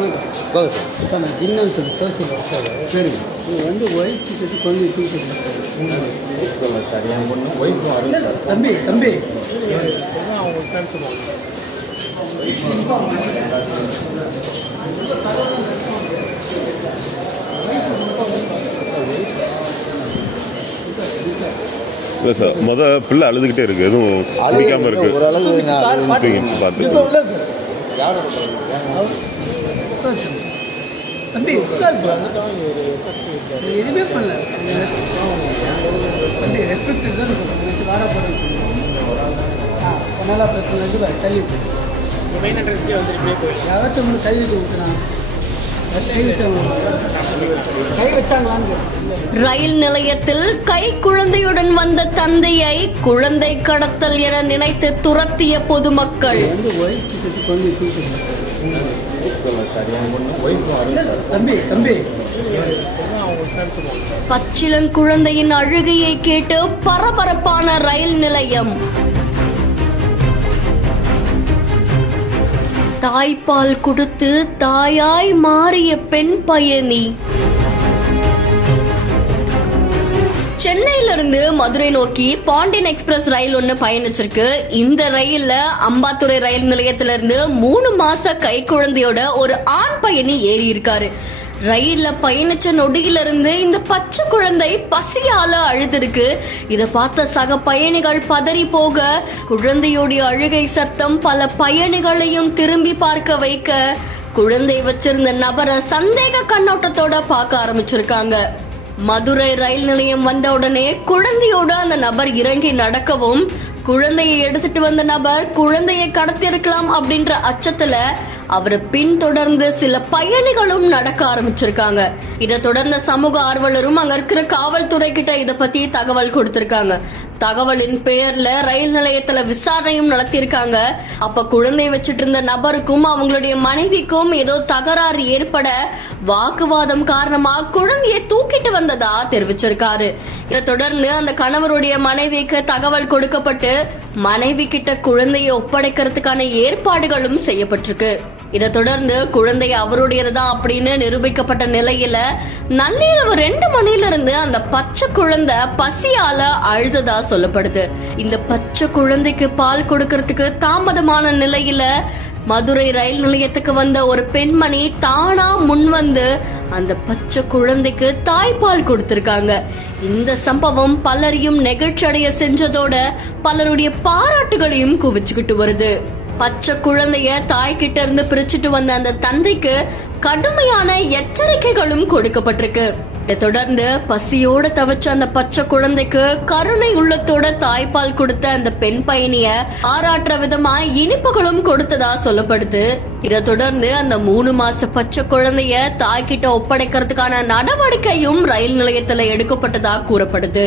வாங்க sir. Sir நான் ஜின்னு சொல்லி சோசியல் ஒர்க்கர். சரி, நீங்கள் வந்து ஒய்ஃப் கிட்ட கொஞ்சம் தூக்கிட்டு சார். என் பொண்ணு ஒய்ஃபும் தம்பி தம்பி அவங்க ஃப்ரெண்ட்ஸ் சொல்லுவாங்க. இல்லை சார், பிள்ளை அழுதுகிட்டே இருக்கு, எதுவும் குடிக்காம இருக்கு. ஒரு அளவு பார்த்து தம்பி எதுவுமே பண்ணல. தம்பி ரெஸ்பெக்ட் தான் வாடா போகிறேன். நல்லா பேசணும். கல்வி மெயின் அட்ரஸ்க்கே வந்து இப்படியே போயிடும். யாராச்சும் உங்களுக்கு கல்வி கொடுக்குறான். கை வச்சாங்களான்னு. ரயில் நிலையத்தில் கை குழந்தையுடன் வந்த தந்தையை குழந்தை கடத்தல் என நினைத்து துரத்திய பொதுமக்கள். தம்பி தம்பி அவங்க ஃப்ரெண்ட்ஸ் சொல்லுவாங்க. பச்சிளம் குழந்தையின் அழுகையை கேட்டு பரபரப்பான ரயில் நிலையம். தாய்ப்பால் கொடுத்து தாயாய் மாறிய பெண் பயணி. சென்னையிலிருந்து மதுரை நோக்கி பாண்டியன் எக்ஸ்பிரஸ் ரயில் ஒன்னு பயணிச்சிருக்கு. இந்த ரயில்ல அம்பாத்துறை ரயில் நிலையத்திலிருந்து 3 மாச கை குழந்தையோட ஒரு ஆண் பயணி ஏறி இருக்காரு. ரயில்ல பயணிச்ச நொடியிலிருந்து இந்த பச்சை குழந்தை பசியால அழுதிருக்கு. இத பார்த்த சக பயணிகள் பதறி போக, குழந்தையோடைய அழுகை சத்தம் பல பயணிகளையும் திரும்பி பார்க்க வைக்க, குழந்தை வச்சிருந்த நபரை சந்தேக கண்ணோட்டத்தோட பார்க்க ஆரம்பிச்சிருக்காங்க. மதுரை ரயில் நிலையம் வந்த உடனே குழந்தையோட அந்த நபர் இறங்கி நடக்கவும், குழந்தையை எடுத்துட்டு வந்த நபர் குழந்தையை கடத்திருக்கலாம் அப்படின்ற அச்சத்துல அவரை பின்தொடர்ந்து சில பயணிகளும் நடக்க ஆரம்பிச்சிருக்காங்க. இதை தொடர்ந்த சமூக ஆர்வலரும் அங்க இருக்கிற காவல்துறை கிட்ட இத பத்தி தகவல் கொடுத்திருக்காங்க. தகவலின் பெயர்ல ரயில் நிலையத்துல விசாரணையும் நடத்திருக்காங்க. அப்ப குழந்தை வச்சிட்டு இருந்த நபருக்கும் அவங்களுடைய மனைவிக்கும் ஏதோ தகராறு ஏற்பட வாக்குவாதம் காரணமா குழந்தையை தூக்கிட்டு வந்ததா தெரிவிச்சிருக்காரு. இதை தொடர்ந்து அந்த கணவருடைய மனைவிக்கு தகவல் கொடுக்கப்பட்டு மனைவி கிட்ட குழந்தையை ஒப்படைக்கிறதுக்கான ஏற்பாடுகளும் செய்யப்பட்டிருக்கு. இதை தொடர்ந்து குழந்தை அவருடையதுதான் அப்படின்னு நிரூபிக்கப்பட்ட நிலையில நள்ளிரவு 2 மணில இருந்து அந்த பச்சை குழந்தை பசியால அழுததா சொல்லப்படுது. இந்த பச்சை குழந்தைக்கு பால் கொடுக்கறதுக்கு தாமதமான நிலையில மதுரை ரயில் நிலையத்துக்கு வந்த ஒரு பெண்மணி தானா முன் வந்து அந்த பச்சை குழந்தைக்கு தாய்ப்பால் கொடுத்திருக்காங்க. இந்த சம்பவம் பலரையும் நெகிழ்ச்சி அடைய செஞ்சதோட பலருடைய பாராட்டுகளையும் குவிச்சுக்கிட்டு வருது. பச்சை குழந்தைய தாய்கிட்ட இருந்து பிரிச்சுட்டு வந்த அந்த தந்தைக்கு கடுமையான எச்சரிக்கைகளும் கொடுக்கப்பட்டிருக்கு. இதை தொடர்ந்து பசியோட தவிச்ச அந்த பச்சை குழந்தைக்கு கருணை உள்ளத்தோட தாய்ப்பால் கொடுத்த அந்த பெண் பயணிய பாராட்டுற விதமா இனிப்புகளும் கொடுத்ததா சொல்லப்படுது. இதை தொடர்ந்து அந்த 3 மாச பச்சை குழந்தைய தாய்கிட்ட ஒப்படைக்கிறதுக்கான நடவடிக்கையும் ரயில் நிலையத்துல எடுக்கப்பட்டதா கூறப்படுது.